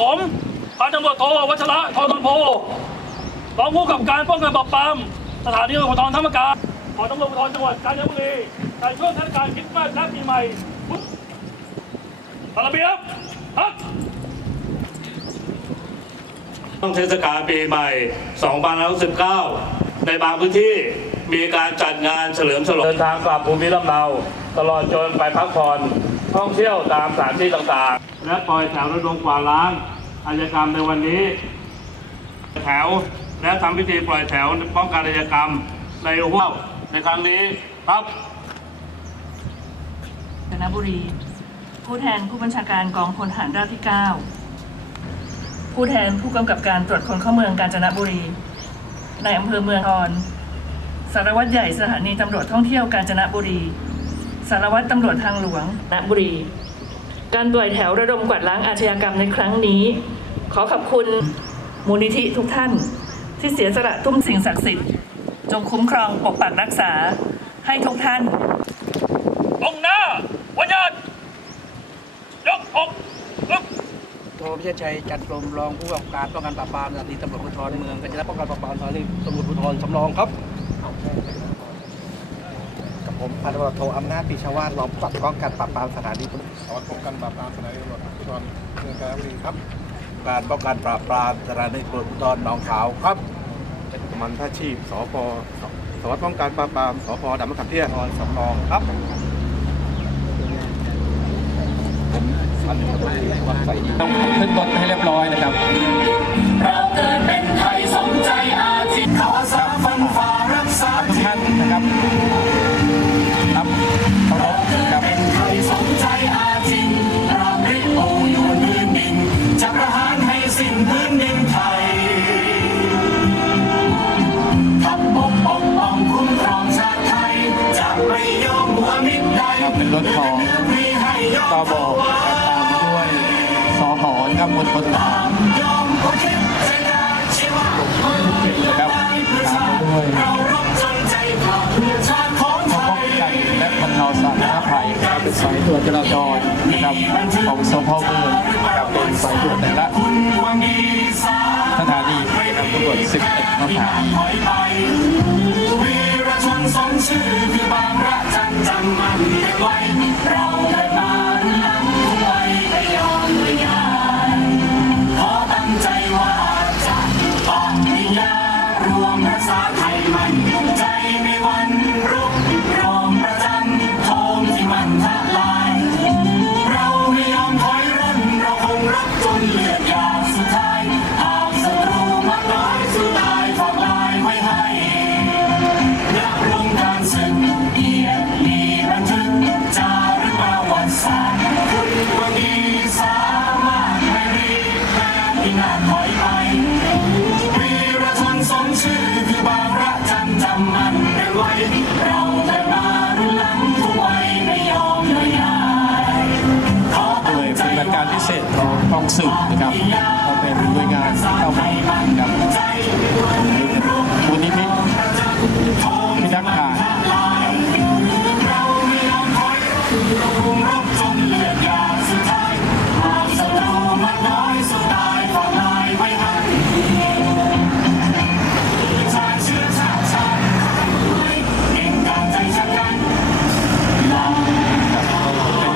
ำรวจโทวัชระทองนนโพรองผู้กำกับการป้องกันปราบปรามสถานีตำรวจภูธรธรรมกาญขอตำรวจภูธรจังหวัดกาญจนบุรีในช่วงเทศกาลคริสต์มาสและปีใหม่พุทธระเบียบฮักช่วงเทศกาลปีใหม่2519 ในบางพื้นที่มีการจัดงานเฉลิมฉลองเดินทางกลับภูมิลำเนาตลอดจนไปพักผ่อน ท่องเที่ยวตามสถานที่ต่างๆ และปล่อยแถวระดมกว่าล้างอาชญากรรมในวันนี้แถวและทำพิธีปล่อยแถวป้องกันอาชญากรรมในหัวในครั้งนี้ครับกาญจนบุรี ผู้แทนผู้บัญชาการกองพลทหารราบที่ 9 ผู้แทนผู้กำกับการตรวจคนเข้าเมืองกาญจนบุรี ในอำเภอเมืองออน สารวัตรใหญ่สถานีตำรวจท่องเที่ยวกาญจนบุรี สารวัตรตำรวจทางหลวงนบุรี การปล่อยแถวระดมกวาดล้างอาชญากรรมในครั้งนี้ ขอขอบคุณมูลนิธิทุกท่าน ที่เสียสละทุ่มสิ่งศักดิ์สิทธิ์ จงคุ้มครองปกปักรักษาให้ทุกท่านตรงหน้าวัญญาณยกอกยกโทพิเชษชัยจันทร์กรมรองผู้กำกับการป้องกันปราบปรามสถานีตำรวจภูธรเมืองกาญจนป้องกันปราบปรามสถานีตำรวจภูธรสำรองครับกับ ผมพันตำรวจโทอำนาจปีชาวาสรองปรับป้องกันปราบปรามสถานีตำรวจสารวัตรป้องกันปราบปรามสถานีตำรวจภูธรเมืองกาญจนบุรีครับ การป้องกันปราบปรามสถานีตำรวจภูธรหนองขาวครับกำมันท่าชีพสพสารวัตรป้องกันปราบปรามสพดำมะขามเตี้ยนอนสำรองครับผมพันตำรวจโทวัดใส่ต้องขึ้นรถให้เรียบร้อยนะครับ ครับเป็นรถของมีให้ยอมตบตามด้วยสอหอนครับมวลชนทหารยอมหัวคิดใจกล้าชีวะนครับตามด้วยเรารบจนใจขาดเพื่อชาติของไทป้องยกันและบรรเทาสาธารณภัยนะครับเป็นสายตรวจจราจรนะครับของสพเมืองนะครับเป็นสายตรวจแต่ละสถานีนะครับตรวจ11สถานี สมชื่อคือบางระจันจำมันเก็บไว้เราเดิดมาหลังไว้ไม่ยอมไม่ยานขอตั้งใจว่าจะต้องมียารวมรักษาไทยมันใจไม่หวันรุก กองศึกนะครับเราเป็นหน่วยงานเข้ามานะครับ